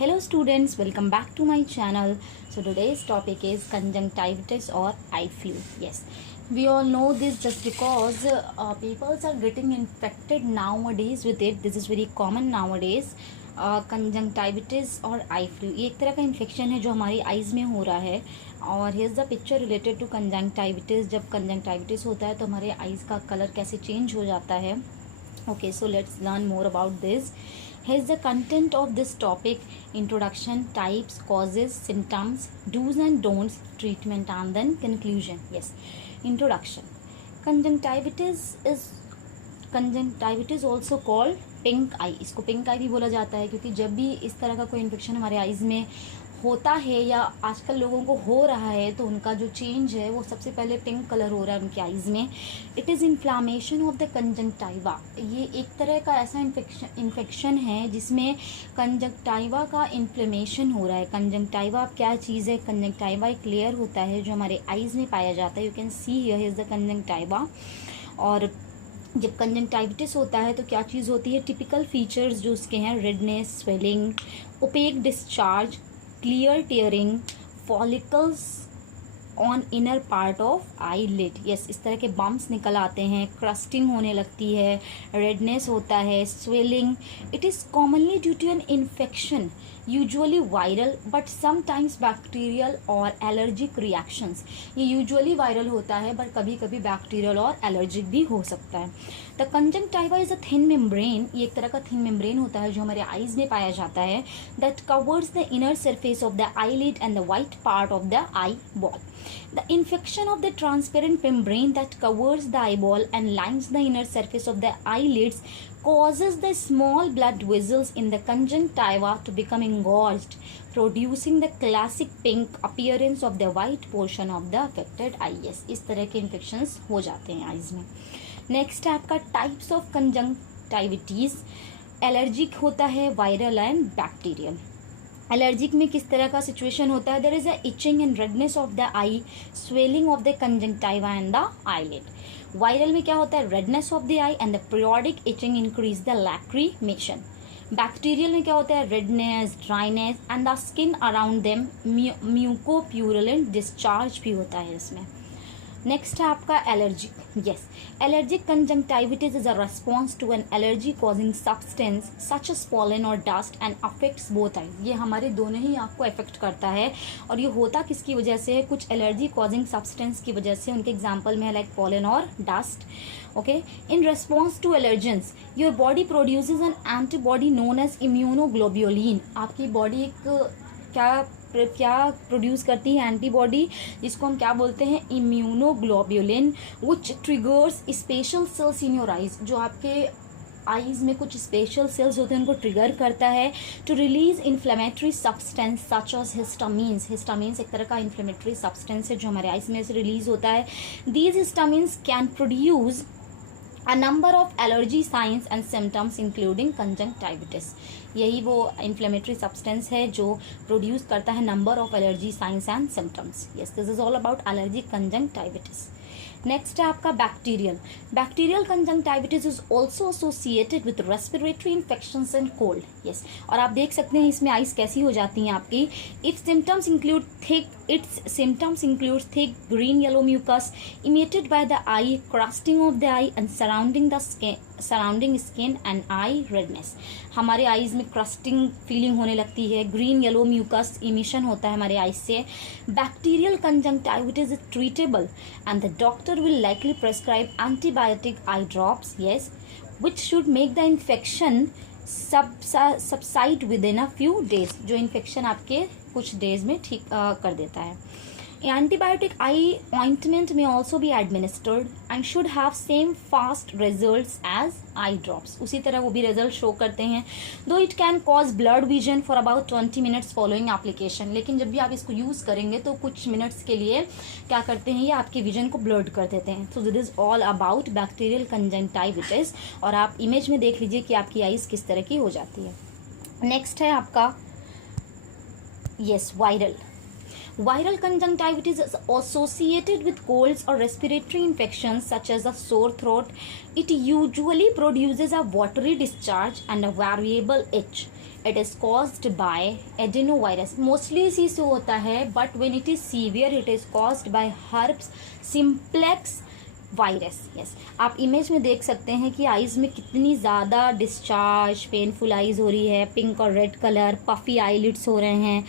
Hello students, welcome back to my channel. So today's topic is conjunctivitis or eye flu. Yes, we all know this just because people are getting infected nowadays with it. This is very common nowadays. कंजंक्टाइविटिस और eye flu ये एक तरह का infection है जो हमारी eyes में हो रहा है. और here's the picture related to conjunctivitis. जब कंजंक्टाइविटिस होता है तो हमारे आइज़ का कलर कैसे चेंज हो जाता है. Okay, so let's learn more about this. Here's the content of this topic: introduction, types, causes, symptoms, do's and don'ts, treatment, and then conclusion. Yes, introduction. Conjunctivitis also called pink eye. इसको pink आई भी बोला जाता है क्योंकि जब भी इस तरह का कोई इन्फेक्शन हमारे आइज़ में होता है या आजकल लोगों को हो रहा है तो उनका जो चेंज है वो सबसे पहले पिंक कलर हो रहा है उनके आइज़ में. It is inflammation of the conjunctiva. ये एक तरह का ऐसा इन्फेक्शन है जिसमें कंजंक्टाइवा का इन्फ्लेमेशन हो रहा है. कंजंक्टाइवा क्या चीज़ है? कंजंक्टाइवा एक लेयर होता है जो हमारे आइज़ में पाया जाता है. You can see here is the conjunctiva. और जब कंजंक्टाइविटिस होता है तो क्या चीज़ होती है? टिपिकल फीचर्स जो उसके हैं: redness, swelling, opaque discharge, clear tearing, follicles on inner part of eyelid. Yes, इस तरह के बम्प्स निकल आते हैं, क्रस्टिंग होने लगती है, रेडनेस होता है, swelling. It is commonly due to an infection, usually viral but sometimes bacterial और एलर्जिक रिएक्शंस. ये यूजुअली वायरल होता है बट कभी कभी बैक्टीरियल और एलर्जिक भी हो सकता है. The conjunctiva is a thin membrane. ये एक तरह का थिन मेम्ब्रेन होता है जो हमारे आइज में पाया जाता है. That covers the inner surface of the eyelid and the white part of the eye ball. The infection of the transparent membrane that covers the eyeball and lines the inner surface of the eyelids causes the small blood vessels in the conjunctiva to become engorged, producing the classic pink appearance of the white portion of the affected eye. Yes, इस तरह के infections हो जाते हैं eyes में. Next है आपका types of कंजंक्टाइविटीज. Allergic होता है, वायरल एंड बैक्टीरियल. एलर्जिक में किस तरह का सिचुएशन होता है? There is a itching and redness of the eye, swelling of the conjunctiva and the eyelid. Viral में क्या होता है? Redness of the eye and the periodic itching increase the lacrimation. Bacterial में क्या होता है? Redness, dryness and the skin around them, mucopurulent discharge भी होता है इसमें. नेक्स्ट है आपका allergic. Yes, allergic conjunctivitis is a response to an allergy causing substance such as pollen और dust and affects both eyes. ये हमारे दोनों ही आँख को अफेक्ट करता है. और ये होता किसकी वजह से है? कुछ एलर्जी कॉजिंग सब्सटेंस की वजह से. उनके एग्जाम्पल में है लाइक पॉलन और dust. Okay, in response to allergens your body produces an antibody known as immunoglobulin. आपकी बॉडी एक क्या प्रोड्यूस करती है? एंटीबॉडी, जिसको हम क्या बोलते हैं? Immunoglobulin, which triggers special cells in your eyes. जो आपके आइज में कुछ स्पेशल सेल्स होते हैं उनको ट्रिगर करता है to release inflammatory substance such as histamines. Histamines एक तरह का इन्फ्लेमेटरी सब्सटेंस है जो हमारे आइज में से रिलीज होता है. These histamines can produce a number of allergy signs and symptoms including conjunctivitis. यही वो inflammatory substance है जो produce करता है number of allergy signs and symptoms. Yes, this is all about allergic conjunctivitis. Next है आपका bacterial. Bacterial conjunctivitis is also associated with respiratory infections and cold. Yes, और आप देख सकते हैं इसमें आइज कैसी हो जाती हैं आपकी. Its symptoms include thick green yellow mucus emitted by the eye, crusting of the eye and surrounding skin and eye redness. हमारे आइज में क्रस्टिंग फीलिंग होने लगती है, ग्रीन येलो म्यूकस इमिशन होता है हमारे आइज से. Bacterial conjunctivitis is treatable and the doctor will likely prescribe antibiotic eye drops, yes, which should make the infection subside within a few days. जो infection आपके कुछ डेज में ठीक कर देता है. Antibiotic eye ointment may also be administered and should have same fast results as eye drops. उसी तरह वो भी रिजल्ट शो करते हैं. Though it can cause blurred vision for about 20 minutes following application. लेकिन जब भी आप इसको यूज़ करेंगे तो कुछ मिनट्स के लिए क्या करते हैं? ये आपके विजन को ब्लर्ड कर देते हैं. So this is all about bacterial conjunctivitis. और आप इमेज में देख लीजिए कि आपकी आइज किस तरह की हो जाती है. नेक्स्ट है आपका viral. Viral conjunctivitis is associated with colds or respiratory infections such as a sore throat. It usually produces a watery discharge and a variable itch. It is caused by adenovirus, mostly इसी से होता है, but when it is severe it is caused by herpes simplex virus. Yes, आप image में देख सकते हैं कि आईज में कितनी ज़्यादा डिस्चार्ज, पेनफुल आईज हो रही है, पिंक और रेड कलर, पफी आईलिड्स हो रहे हैं,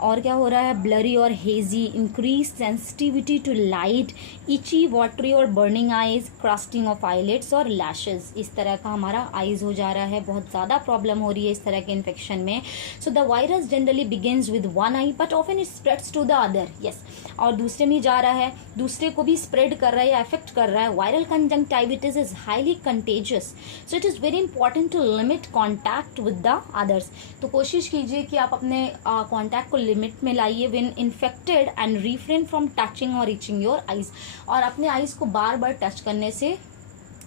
और क्या हो रहा है, ब्लरी और hazy, increase sensitivity to light, itchy, watery और burning eyes, crusting of eyelids और लैशेस। इस तरह का हमारा आईज हो जा रहा है, बहुत ज़्यादा प्रॉब्लम हो रही है इस तरह के इन्फेक्शन में। So the virus generally begins with one eye but often it spreads to the other. Yes, और दूसरे में जा रहा है, दूसरे को भी स्प्रेड कर रहा है या अफेक्ट कर रहा है। Viral conjunctivitis is highly contagious, so it is very important to limit contact with the others. तो कोशिश कीजिए कि आप अपने कॉन्टैक्ट को लिमिट में लाइए when infected and refrain from touching और रीचिंग योर आईज, और अपने आईज को बार बार टच करने से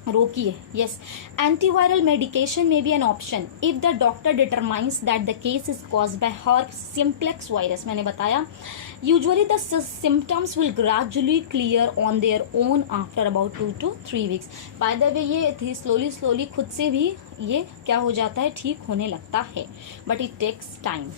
रोकिए। Yes, antiviral medication may be an option if the doctor determines that the case is caused by herpes simplex virus. मैंने बताया usually the symptoms will gradually clear on their own after about 2 to 3 weeks। By the way ये slowly खुद से भी ये क्या हो जाता है, ठीक होने लगता है, but it takes time.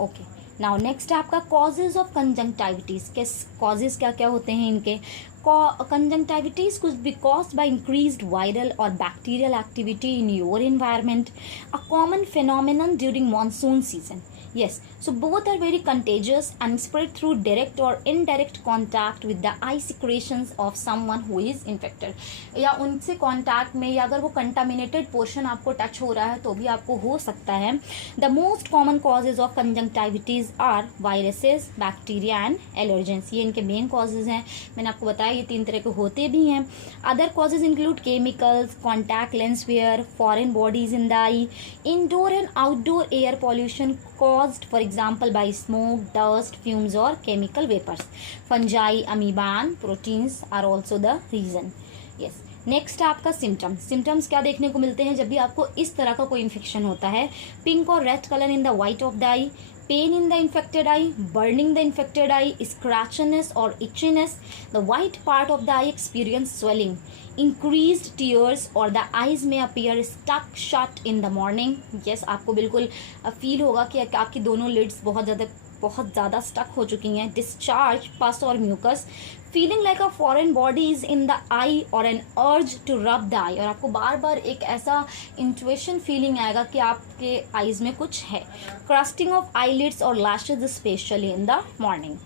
Okay, now next है आपका कॉजेज ऑफ कंजंक्टिविटीज। कॉजेज क्या क्या होते हैं इनके? Conjunctivitis could be caused by increased viral or bacterial activity in your environment, a common phenomenon during monsoon season. Yes, so both are very contagious and spread through direct or indirect contact with the eye secretions of someone who is infected. या उनसे contact में, या अगर वो contaminated portion आपको touch हो रहा है तो भी आपको हो सकता है। The most common causes of conjunctivitis are viruses, bacteria and allergens। ये इनके main causes हैं। मैंने आपको बताया ये 3 तरह के होते भी हैं। Other causes include chemicals, contact lens wear, foreign bodies in the eye, indoor and outdoor air pollution caused for example by smoke, dust, fumes or chemical vapors. Fungi, amoeba and proteins are also the reason. Yes. Next आपका symptoms क्या देखने को मिलते हैं जब भी आपको इस तरह का कोई इन्फेक्शन होता है? पिंक और red colour in the white of the I, pain in the infected eye, burning the infected eye, scratchiness or itchiness, the white part of the eye experience swelling, increased tears or the eyes may appear stuck shut in the morning. Yes, आपको बिल्कुल feel होगा कि आपकी दोनों leads बहुत ज़्यादा stuck हो चुकी हैं। डिस्चार्ज, पस और mucus, feeling like a foreign body is in the eye और an urge to rub the eye, और आपको बार बार एक ऐसा इंट्यूशन फीलिंग आएगा कि आपके आईज में कुछ है। क्रस्टिंग ऑफ आईलिड्स और lashes specially in the morning.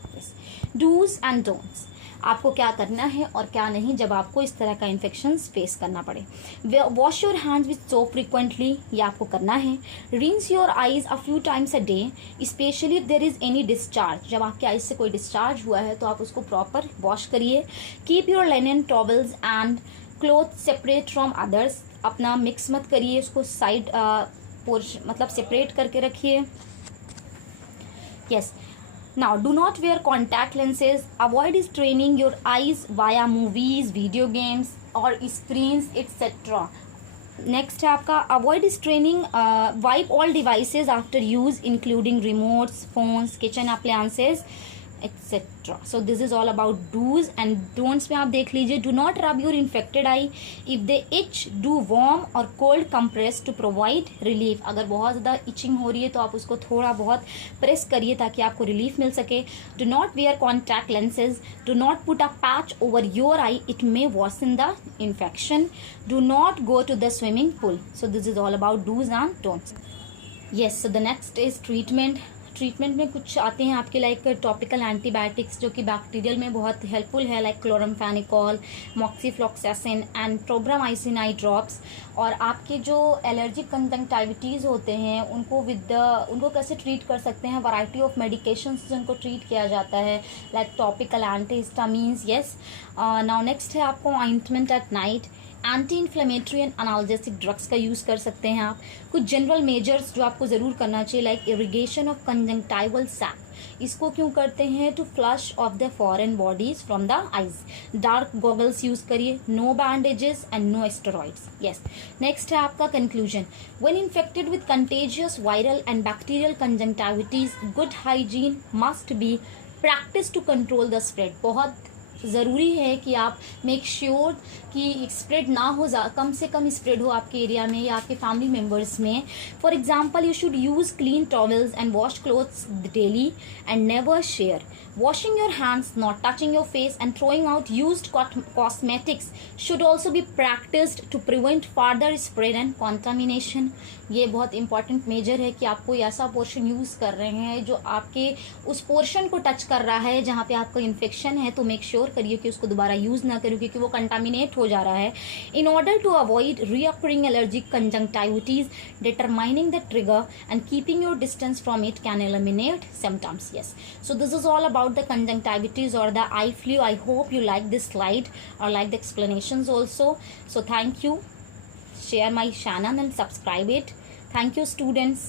Dos and don'ts, आपको क्या करना है और क्या नहीं जब आपको इस तरह का इन्फेक्शन फेस करना पड़े। Wash your hands with soap frequently, ये आपको करना है। Rinse your eyes a few times a day, specially if there is any discharge. जब आपके आईज से कोई डिस्चार्ज हुआ है तो आप उसको प्रॉपर वॉश करिए। Keep your linen, towels and cloth separate from others, अपना मिक्स मत करिए, उसको साइड मतलब सेपरेट करके रखिए। Yes, now do not wear contact lenses, avoid straining your eyes via movies, video games or screens etc. Next है आपका avoid straining, wipe all devices after use including remotes, phones, kitchen appliances etcetera. So this is all about dos and don'ts में आप देख लीजिए। Do not rub your infected eye if they itch, do warm और cold compress to provide relief. अगर बहुत ज़्यादा etching हो रही है तो आप उसको थोड़ा बहुत प्रेस करिए ताकि आपको रिलीफ मिल सके। Do not wear contact lenses, do not put a patch over your eye, it may worsen the infection. Do not go to the swimming pool. So this is all about dos and don'ts. Yes, so the next is treatment में कुछ आते हैं आपके like topical antibiotics जो कि bacterial में बहुत helpful है, like chloramphenicol, moxifloxacin and tobramycin eye drops. और आपके जो एलर्जिक कंजंक्टिविटीज़ होते हैं उनको कैसे ट्रीट कर सकते हैं? वैरायटी ऑफ मेडिकेशंस जिनको ट्रीट किया जाता है like topical antihistamines. Yes, now next है आपको ointment at night, anti inflammatory and analgesic drugs का यूज़ कर सकते हैं आप। कुछ जनरल मेजर्स जो आपको ज़रूर करना चाहिए like irrigation of conjunctival sac, इसको क्यों करते हैं? To flush off the foreign bodies from the eyes. Dark goggles use करिए, no bandages and no steroids. Yes, next है आपका conclusion. When infected with contagious viral and bacterial conjunctivitis, good hygiene must be practice to control the spread. बहुत ज़रूरी है कि आप make sure कि spread ना हो, कम से कम स्प्रेड हो आपके एरिया में या आपके फैमिली मेम्बर्स में. For example, you should use clean towels and wash clothes daily and never share. Washing your hands, not touching your face, and throwing out used cosmetics should also be practiced to prevent further spread and contamination. ये बहुत important major है कि आप कोई ऐसा portion use कर रहे हैं जो आपके उस पोर्शन को टच कर रहा है जहाँ पे आपको इन्फेक्शन है, तो मेक श्योर करिए कि उसको दोबारा यूज़ ना करिए क्योंकि वो कंटामिनेट हो जा रहा है. In order to avoid recurring allergic conjunctivitis, determining the trigger and keeping your distance from it can eliminate symptoms. Yes, so this is all about the conjunctivitis or the eye flu. I hope you like this slide or like the explanations also. So thank you. Share my channel and subscribe it. Thank you, students.